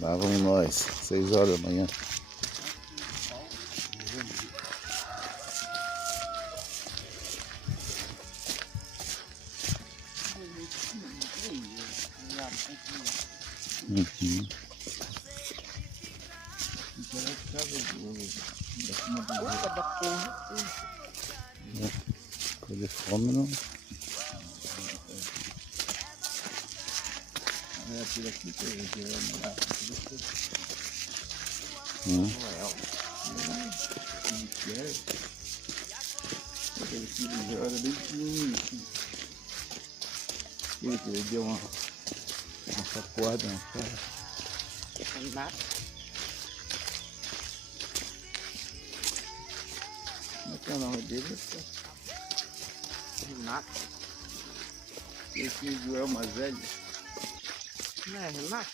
Lá vamos nós, 6 horas da manhã. Coisa de fome não. Ele deu uma sacoada na cara. Como é que é o nome dele? Renato. Esse filho é o mais velho. Não é Renato?